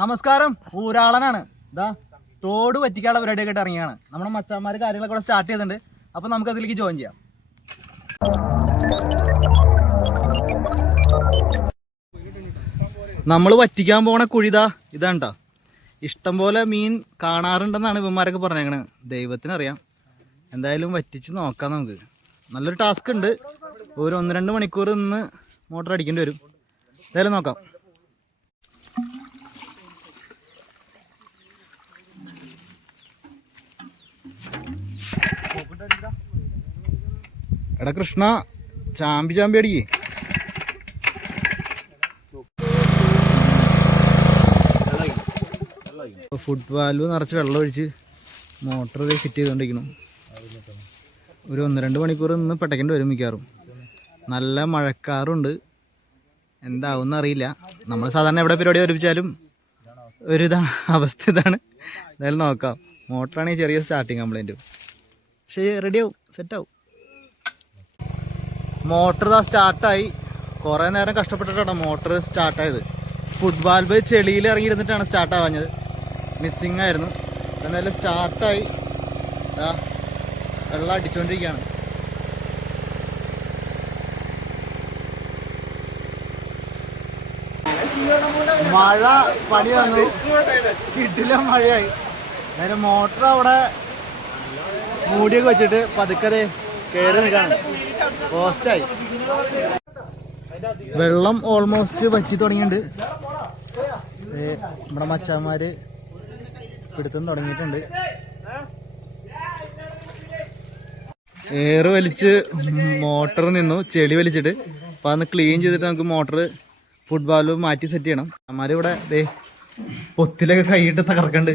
നമസ്കാരം. ഊരാളനാണ്. ഇതാ തോട് പറ്റിക്കാനുള്ള പരിപാടിയൊക്കെ ആയിട്ട് ഇറങ്ങിയാണ്. നമ്മുടെ മച്ചാന്മാർ കാര്യങ്ങളൊക്കെ കൂടെ സ്റ്റാർട്ട് ചെയ്തിട്ടുണ്ട്. അപ്പോൾ നമുക്ക് അതിലേക്ക് ജോയിൻ ചെയ്യാം. നമ്മൾ വറ്റിക്കാൻ പോണ കുഴിതാ ഇതാണ്ടാ ഇഷ്ടംപോലെ മീൻ കാണാറുണ്ടെന്നാണ് ഇവന്മാരൊക്കെ പറഞ്ഞേക്കണത് ദൈവത്തിനറിയാം. എന്തായാലും വറ്റിച്ച് നോക്കാം നമുക്ക്. നല്ലൊരു ടാസ്ക് ഉണ്ട്. ഒരു ഒന്ന് രണ്ട് മണിക്കൂർ നിന്ന് മോട്ടർ അടിക്കേണ്ടി വരും. എന്തായാലും നോക്കാം. എടാ കൃഷ്ണ ചാമ്പി ചാമ്പി അടിക്ക്. ഫുഡ് വാൽവ് നിറച്ച് വെള്ളം ഒഴിച്ച് മോട്ടർ ഫിറ്റ് ചെയ്തുകൊണ്ടിരിക്കണം ഒരു ഒന്ന് രണ്ട് മണിക്കൂർ നിന്ന് പെട്ടക്കേണ്ടി വരും മിക്കാറും നല്ല മഴക്കാറുണ്ട്. എന്താവും അറിയില്ല. നമ്മൾ സാധാരണ എവിടെ പരിപാടി അവതരിപ്പിച്ചാലും ഒരു ഇതാണ് അവസ്ഥ ഇതാണ്. എന്തായാലും നോക്കാം. മോട്ടറാണെങ്കിൽ ചെറിയ സ്റ്റാർട്ടിങ് കംപ്ലൈന്റ് പക്ഷേ റെഡിയാവും സെറ്റാവും മോട്ടർ ഇതാ സ്റ്റാർട്ടായി കുറേ നേരം കഷ്ടപ്പെട്ടിട്ടാണ് മോട്ടർ സ്റ്റാർട്ടായത് ഫുട്ബോൾ വാൽവ് ചെളിയിൽ ഇറങ്ങിയിരുന്നിട്ടാണ് സ്റ്റാർട്ട് ആവാഞ്ഞത്. മിസ്സിങ് ആയിരുന്നു. എന്നാലും സ്റ്റാർട്ടായി വെള്ളം അടിച്ചുകൊണ്ടിരിക്കുകയാണ് മഴ പണി വന്നു. കിട്ടില്ല മഴയായി. നേരെ മോട്ടർ അവിടെ മൂടിയൊക്കെ വെച്ചിട്ട് പതുക്കതെ കയറി നിൽക്കാണ്. പോസ്റ്റായി വെള്ളം ഓൾമോസ്റ്റ് വറ്റി തുടങ്ങിയിട്ടുണ്ട്. നമ്മുടെ മച്ചാന്മാര് പിടുത്തം തുടങ്ങിയിട്ടുണ്ട്. എയർ വലിച്ച് മോട്ടർ നിന്നു ചെളി വലിച്ചിട്ട്. അപ്പൊ അതൊന്ന് ക്ലീൻ ചെയ്തിട്ട് നമുക്ക് മോട്ടർ ഫുട്ബോൾ മാറ്റി സെറ്റ് ചെയ്യണം. അമ്മമാരിവിടെ ദേ പൊത്തിലൊക്കെ കൈയിട്ട് തകർക്കണ്ട്.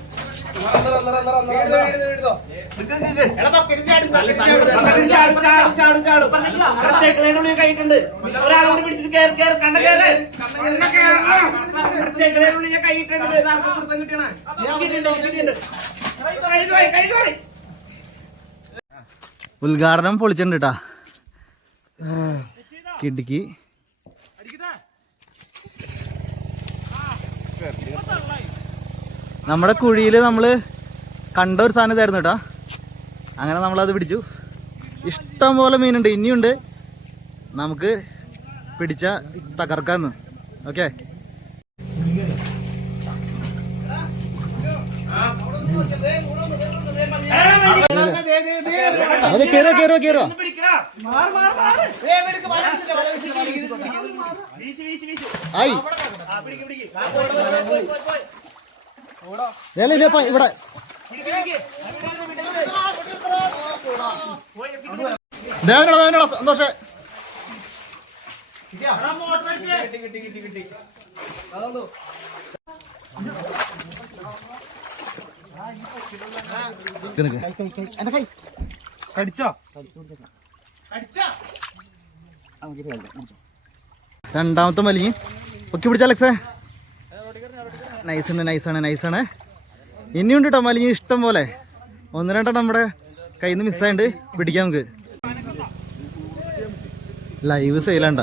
ഒരാളോട് പിടിച്ചിട്ട് കൈയിട്ടുണ്ട് കൈ കൈ ഉദ്ഘാടനം പൊളിച്ചിട്ടുണ്ട് കേട്ടാ നമ്മുടെ കുഴിയിൽ നമ്മൾ കണ്ട ഒരു സാധനം ഇതായിരുന്നു കേട്ടോ. അങ്ങനെ നമ്മളത് പിടിച്ചു. ഇഷ്ടം പോലെ മീനുണ്ട്. ഇനിയുണ്ട്. നമുക്ക് പിടിച്ച തകർക്കാന്ന്. ഓക്കെ? ആയി. ഇവിടെ. ദേവനോടാ ദേവനോടാ സന്തോഷേ. കടിച്ചോ? രണ്ടാമത്തെ മലിഞ്ഞ് പൊക്കി പിടിച്ച അലക്സേ. നൈസാണ് നൈസാണ് നൈസാണ്. ഇനിയുണ്ട് കേട്ടോ മലിഞ്ഞ് ഇഷ്ടം പോലെ. ഒന്ന് രണ്ടോ നമ്മുടെ കയ്യിൽ നിന്ന് മിസ്സായിട്ട് പിടിക്കാം നമുക്ക്. ലൈവ് സെയിലാണ്ട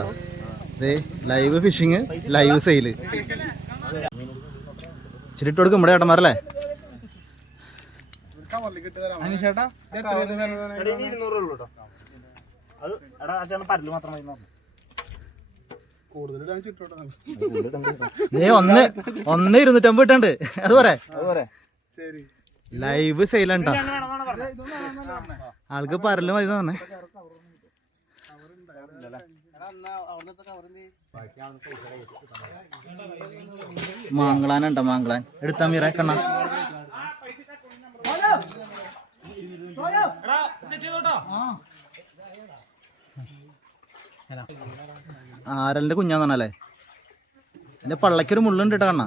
അതെ ലൈവ് ഫിഷിങ് ലൈവ് സെയിൽ ഇച്ചിരി ഇട്ട് കൊടുക്കും നമ്മുടെ ചേട്ടന്മാരല്ലേ ചേട്ടാ അത് എടാ പരൽ മാത്രം ദേ ഒന്ന് ഒന്ന് ഇരുന്നൂറ്റമ്പത് ഇട്ടുണ്ട്. അത് പറ ലൈവ് സെയിലാണ്ടാ ആൾക്ക് പരൽ മതി പറഞ്ഞേ മാങ്കളാനുണ്ട മാങ്കളാൻ? എടുത്താ മീറ കണ്ണ ആരലിന്റെ കുഞ്ഞാന്ന് പറഞ്ഞല്ലേ എന്റെ പള്ളക്കൊരു മുള്ളുണ്ട് കേട്ടോ കണ്ണ.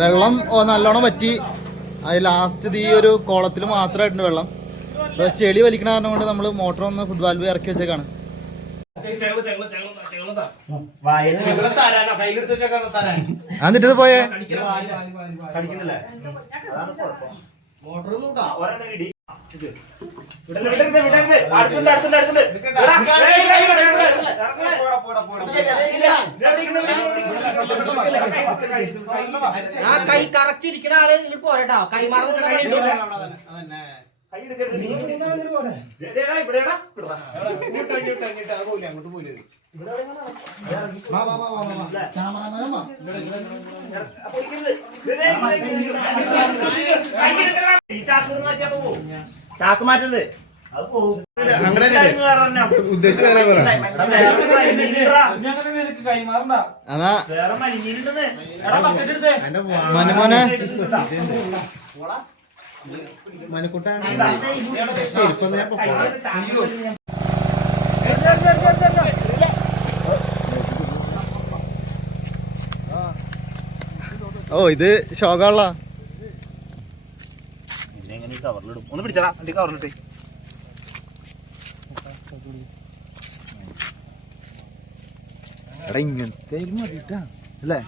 വെള്ളം നല്ലോണം പറ്റി അത് ലാസ്റ്റ് ഈ ഒരു കോളത്തിൽ മാത്രമായിട്ടുണ്ട് വെള്ളം. ചെളി വലിക്കണ കാരണം കൊണ്ട് നമ്മൾ മോട്ടർ ഒന്ന് ഫുട്ബോൾ ഇറക്കി വെച്ചേക്കാണ്. എന്നിട്ട് പോയേ ആ കൈ കറക്റ്റ് ഇരിക്കുന്ന ആൾ ഇനി പോരട്ടോ കൈമാറുന്ന ചാക്ക് മാറ്റരുത്. അത് ഓ ഇത് എങ്ങനെ കവറിലിടും ഒന്ന് പിടിച്ചാ വണ്ടി കവറിലിട്ട് എടാ ഇങ്ങനത്തെ മതിട്ടാ അല്ലേ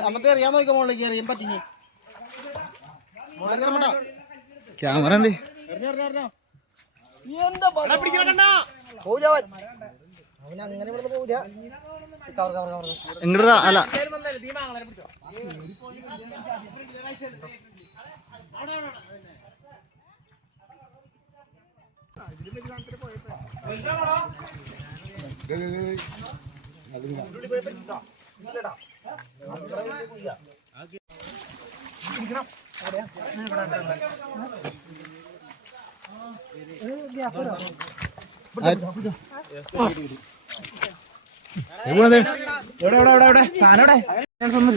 നമുക്ക് അറിയാൻ നോക്കാം മുകളിലേക്ക് അറിയാൻ പറ്റിഞ്ഞ്. ക്യാമറ എന്ത്? ഇങ്ങോട്ട് അല്ല. ഇവിടെ എവിടെ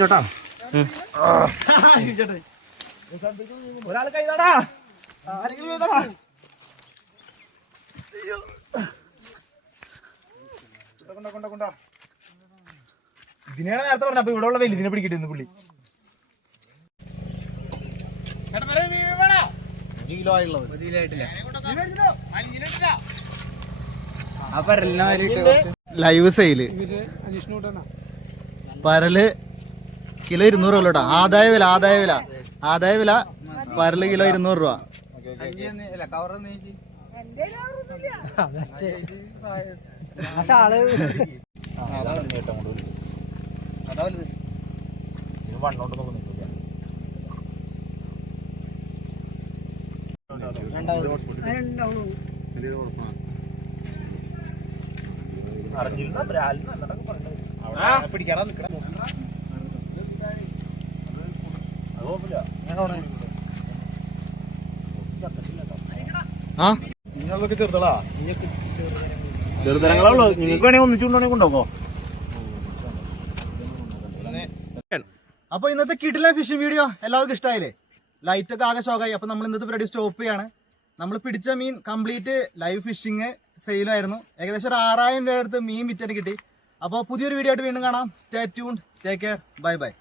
കേട്ടോ ഒരാൾ കൈതാടാ ആരെങ്കിലും കൈതാടാ കൊണ്ട കൊണ്ട കൊണ്ട. ഇതിനെയാണ് നേരത്തെ പറഞ്ഞ അപ്പൊ ഇവിടെ ഉള്ള വലിയതിനെ പിടിക്കിട്ടിരുന്നു പുള്ളി. Live sale. പരൽ കിലോ ഇരുന്നൂറ് രൂപ കേട്ടോ ആദായ വില ആദായ വില. ആദായ വില പരൽ കിലോ ഇരുന്നൂറ് രൂപ. അറിഞ്ഞിരുന്ന ബ്രാലിന് ആ. നിങ്ങളൊക്കെ ചെറുതളാ? ചെറുതരങ്ങളുള്ളൂ നിങ്ങൾക്ക് വേണേ ഒന്നിച്ചുകൊണ്ടാണെങ്കിൽ കൊണ്ടുപോകോ അപ്പൊ ഇന്നത്തെ കിടില ഫിഷിംഗ് വീഡിയോ എല്ലാവർക്കും ഇഷ്ടമായില്ലേ ലൈറ്റ് ഒക്കെ ആകെ ഷോക്കായി അപ്പൊ നമ്മൾ ഇന്നത്തെ പരിപാടി സ്റ്റോപ്പ് ചെയ്യാണ്. നമ്മൾ പിടിച്ച മീൻ കംപ്ലീറ്റ് ലൈവ് ഫിഷിങ് സെയിലായിരുന്നു ഏകദേശം ഒരു ആറായിരം രൂപ അടുത്ത് മീൻ വിറ്റന് കിട്ടി. അപ്പോൾ പുതിയൊരു വീഡിയോ ആയിട്ട് വീണ്ടും കാണാം. Stay tune take care bye bye